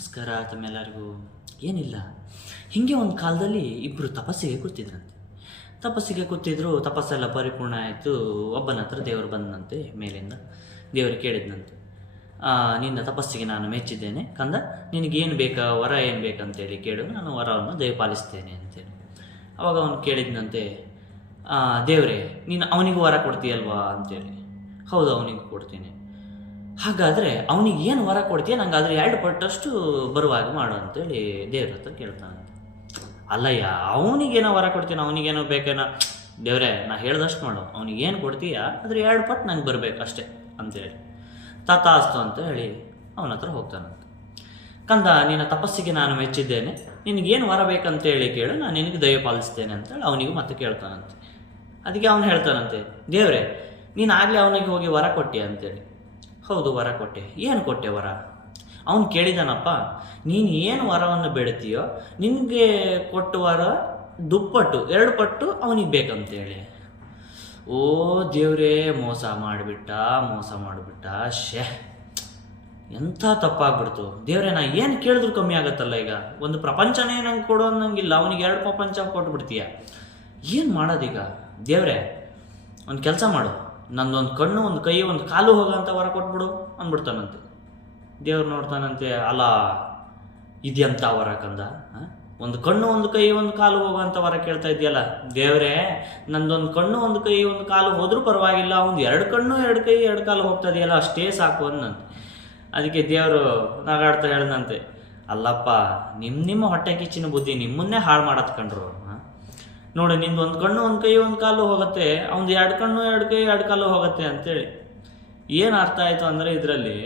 ನಮಸ್ಕಾರ ತಮ್ಮೆಲ್ಲರಿಗೂ. ಏನಿಲ್ಲ, ಹೀಗೆ ಒಂದು ಕಾಲದಲ್ಲಿ ಇಬ್ಬರು ತಪಸ್ಸಿಗೆ ಕೂತಿದ್ರಂತೆ. ತಪಸ್ಸಿಗೆ ಕೂತಿದ್ರು, ತಪಸ್ಸೆಲ್ಲ ಪರಿಪೂರ್ಣ ಆಯಿತು. ಒಬ್ಬನ ಹತ್ರ ದೇವರು ಬಂದಂತೆ ಮೇಲಿಂದ. ದೇವರು ಕೇಳಿದ್ನಂತೆ, ನಿನ್ನ ತಪಸ್ಸಿಗೆ ನಾನು ಮೆಚ್ಚಿದ್ದೇನೆ ಕಂದ, ನಿನಗೇನು ಬೇಕಾ, ವರ ಏನು ಬೇಕಂತೇಳಿ ಕೇಳು, ನಾನು ವರವನ್ನು ದಯಪಾಲಿಸ್ತೇನೆ ಅಂತೇಳಿ. ಅವಾಗ ಅವನು ಕೇಳಿದ್ನಂತೆ, ದೇವರೇ ನೀನು ಅವನಿಗೂ ವರ ಕೊಡ್ತೀಯಲ್ವಾ ಅಂತೇಳಿ. ಹೌದು, ಅವನಿಗೂ ಕೊಡ್ತೀನಿ. ಹಾಗಾದರೆ ಅವನಿಗೆ ಏನು ವರ ಕೊಡ್ತೀಯ, ನಂಗೆ ಆದರೆ 2 ಪಟ್ಟಷ್ಟು ಬರುವಾಗ ಮಾಡು ಅಂತೇಳಿ ದೇವ್ರ ಹತ್ರ ಕೇಳ್ತಾನಂತೆ. ಅಲ್ಲಯ್ಯ, ಅವನಿಗೇನೋ ವರ ಕೊಡ್ತೀನ, ಅವನಿಗೇನೋ ಬೇಕೇನೋ, ದೇವರೇ ನಾ ಹೇಳ್ದಷ್ಟು ಮಾಡು, ಅವನಿಗೇನು ಕೊಡ್ತೀಯ ಅದ್ರ 2 ಪಟ್ಟು ನಂಗೆ ಬರಬೇಕು ಅಷ್ಟೇ ಅಂತೇಳಿ. ತಾತಾಸ್ತು ಅಂತ ಹೇಳಿ ಅವನ ಹತ್ರ ಹೋಗ್ತಾನಂತೆ. ಕಂದ, ನಿನ್ನ ತಪಸ್ಸಿಗೆ ನಾನು ಮೆಚ್ಚಿದ್ದೇನೆ, ನಿನಗೇನು ವರ ಬೇಕಂತೇಳಿ ಕೇಳು, ನಾನು ನಿನಗೆ ದಯ ಪಾಲಿಸ್ತೇನೆ ಅಂತೇಳಿ ಅವನಿಗೂ ಮತ್ತೆ ಕೇಳ್ತಾನಂತೆ. ಅದಕ್ಕೆ ಅವನು ಹೇಳ್ತಾನಂತೆ, ದೇವರೇ ನೀನು ಆಗಲೇ ಅವನಿಗೆ ಹೋಗಿ ವರ ಕೊಟ್ಟಿಯ ಅಂತೇಳಿ. ಹೌದು, ವರ ಕೊಟ್ಟೆ. ಏನು ಕೊಟ್ಟೆ ವರ? ಅವನು ಕೇಳಿದಾನಪ್ಪ, ನೀನು ಏನು ವರವನ್ನು ಬೇಡ್ತೀಯೋ ನಿನಗೆ ಕೊಟ್ಟ ವರ ದುಪ್ಪಟ್ಟು 2 ಪಟ್ಟು ಅವನಿಗೆ ಬೇಕಂತೇಳಿ. ಓ ದೇವರೇ, ಮೋಸ ಮಾಡಿಬಿಟ್ಟ. ಶೇ, ಎಂಥ ತಪ್ಪಾಗ್ಬಿಡ್ತು ದೇವರೇ. ನಾ ಏನು ಕೇಳಿದ್ರು ಕಮ್ಮಿ ಆಗತ್ತಲ್ಲ. ಈಗ ಒಂದು ಪ್ರಪಂಚನೇ ನಂಗೆ ಕೊಡೋ ಅನ್ನಂಗಿಲ್ಲ, ಅವನಿಗೆ 2 ಪ್ರಪಂಚ ಕೊಟ್ಬಿಡ್ತೀಯ. ಏನು ಮಾಡೋದೀಗ? ದೇವರೇ ಒಂದು ಕೆಲಸ ಮಾಡು, ನಂದೊಂದು ಕಣ್ಣು, ಒಂದು ಕೈ, ಒಂದು ಕಾಲು ಹೋಗೋಂಥ ವರ ಕೊಟ್ಬಿಡು ಅಂದ್ಬಿಡ್ತಾನಂತೆ. ದೇವ್ರು ನೋಡ್ತಾನಂತೆ, ಅಲ್ಲ ಇದೆಂಥ ವರ ಕಂದ, ಒಂದು ಕಣ್ಣು, ಒಂದು ಕೈ, ಒಂದು ಕಾಲು ಹೋಗೋಂಥ ವರ ಕೇಳ್ತಾ ಇದೆಯಲ್ಲ. ದೇವರೇ ನಂದೊಂದು ಕಣ್ಣು, ಒಂದು ಕೈ, ಒಂದು ಕಾಲು ಹೋದ್ರೂ ಪರವಾಗಿಲ್ಲ, ಒಂದು 2 ಕಣ್ಣು, 2 ಕೈ, 2 ಕಾಲು ಹೋಗ್ತಾ ಇದೆಯಲ್ಲ, ಅಷ್ಟೇ ಸಾಕು ಅಂದಂತೆ. ಅದಕ್ಕೆ ದೇವರು ನಗಾಡ್ತಾ ಹೇಳ್ದಂತೆ, ಅಲ್ಲಪ್ಪ ನಿಮ್ಮ ಹೊಟ್ಟೆ ಕಿಚ್ಚಿನ ಬುದ್ಧಿ ನಿಮ್ಮನ್ನೇ ಹಾಳು ಮಾಡತ್ ಕಂಡ್ರು. ನೋಡಿ, ನಿಂದು 1 ಕಣ್ಣು, 1 ಕೈ, 1 ಕಾಲು ಹೋಗುತ್ತೆ, ಅವ್ನು 2 ಕಣ್ಣು, 2 ಕೈ, 2 ಕಾಲು ಹೋಗುತ್ತೆ ಅಂತೇಳಿ. ಏನು ಅರ್ಥ ಆಯಿತು ಅಂದರೆ, ಇದರಲ್ಲಿ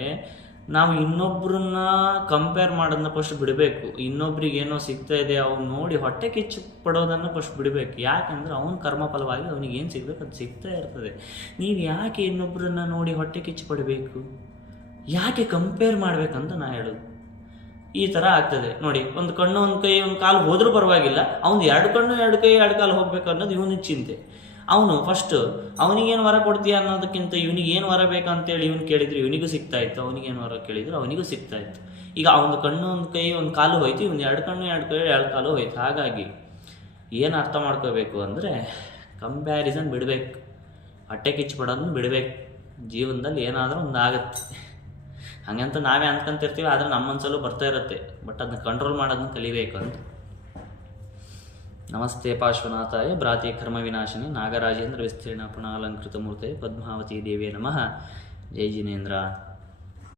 ನಾವು ಇನ್ನೊಬ್ಬರನ್ನ ಕಂಪೇರ್ ಮಾಡೋದನ್ನ ಫಸ್ಟ್ ಬಿಡಬೇಕು. ಇನ್ನೊಬ್ರಿಗೆ ಏನೋ ಸಿಗ್ತಾ ಇದೆ ಅವ್ನು ನೋಡಿ ಹೊಟ್ಟೆ ಕಿಚ್ಚು ಪಡೋದನ್ನು ಫಸ್ಟ್ ಬಿಡಬೇಕು. ಯಾಕಂದ್ರೆ ಅವ್ನ ಕರ್ಮಫಲವಾಗಿ ಅವನಿಗೆ ಏನು ಸಿಗ್ಬೇಕು ಅದು ಸಿಗ್ತಾ ಇರ್ತದೆ. ನೀವು ಯಾಕೆ ಇನ್ನೊಬ್ಬರನ್ನ ನೋಡಿ ಹೊಟ್ಟೆ ಕಿಚ್ಚು ಪಡಬೇಕು? ಯಾಕೆ ಕಂಪೇರ್ ಮಾಡಬೇಕಂತ ನಾ ಹೇಳೋದು. ಈ ಥರ ಆಗ್ತದೆ ನೋಡಿ. 1 ಕಣ್ಣು, 1 ಕೈ, 1 ಕಾಲು ಹೋದ್ರೂ ಪರವಾಗಿಲ್ಲ, ಅವ್ನು 2 ಕಣ್ಣು, 2 ಕೈ, 2 ಕಾಲು ಹೋಗ್ಬೇಕು ಅನ್ನೋದು ಇವನಿಗೆ ಚಿಂತೆ. ಅವನು ಫಸ್ಟ್ ಅವನಿಗೇನು ವರ ಕೊಡ್ತೀಯ ಅನ್ನೋದಕ್ಕಿಂತ ಇವನಿಗೇನು ವರ ಬೇಕಂತೇಳಿ ಇವನು ಕೇಳಿದ್ರು ಇವನಿಗೂ ಸಿಗ್ತಾ ಇತ್ತು, ಅವನಿಗೇನು ವರ ಕೇಳಿದ್ರು ಅವನಿಗೂ ಸಿಗ್ತಾ ಇತ್ತು. ಈಗ ಅವನು ಕಣ್ಣು, 1 ಕೈ, 1 ಕಾಲು ಹೋಯ್ತು, ಇವನು 2 ಕಣ್ಣು, 2 ಕೈ, 2 ಕಾಲು ಹೋಯ್ತು. ಹಾಗಾಗಿ ಏನು ಅರ್ಥ ಮಾಡ್ಕೋಬೇಕು ಅಂದರೆ, ಕಂಪ್ಯಾರಿಸನ್ ಬಿಡಬೇಕು, ಹೊಟ್ಟೆ ಕಿಚ್ಚು ಪಡೋದನ್ನ ಬಿಡಬೇಕು. ಜೀವನದಲ್ಲಿ ಏನಾದರೂ ಒಂದು ಆಗುತ್ತೆ. ಹಾಗಂತ ನಾವೇ ಅಂದ್ಕೊಂತಿರ್ತೀವಿ, ಆದರೆ ನಮ್ಮ ಮನಸ್ಸಲ್ಲೂ ಬರ್ತಾ ಇರುತ್ತೆ. ಬಟ್ ಅದನ್ನ ಕಂಟ್ರೋಲ್ ಮಾಡೋದನ್ನ ಕಲಿಬೇಕು ಅಂತ. ನಮಸ್ತೆ ಪಾರ್ಶ್ವನಾಥಾಯ ಭ್ರಾತೆ ಕರ್ಮ ವಿನಾಶಿನಿ ನಾಗರಾಜೇಂದ್ರ ವಿಸ್ತೀರ್ಣ ಪುಣಾಲಂಕೃತ ಮೂರ್ತೆ ಪದ್ಮಾವತಿ ದೇವಿಯೇ ನಮಃ. ಜೈ ಜಿನೇಂದ್ರ.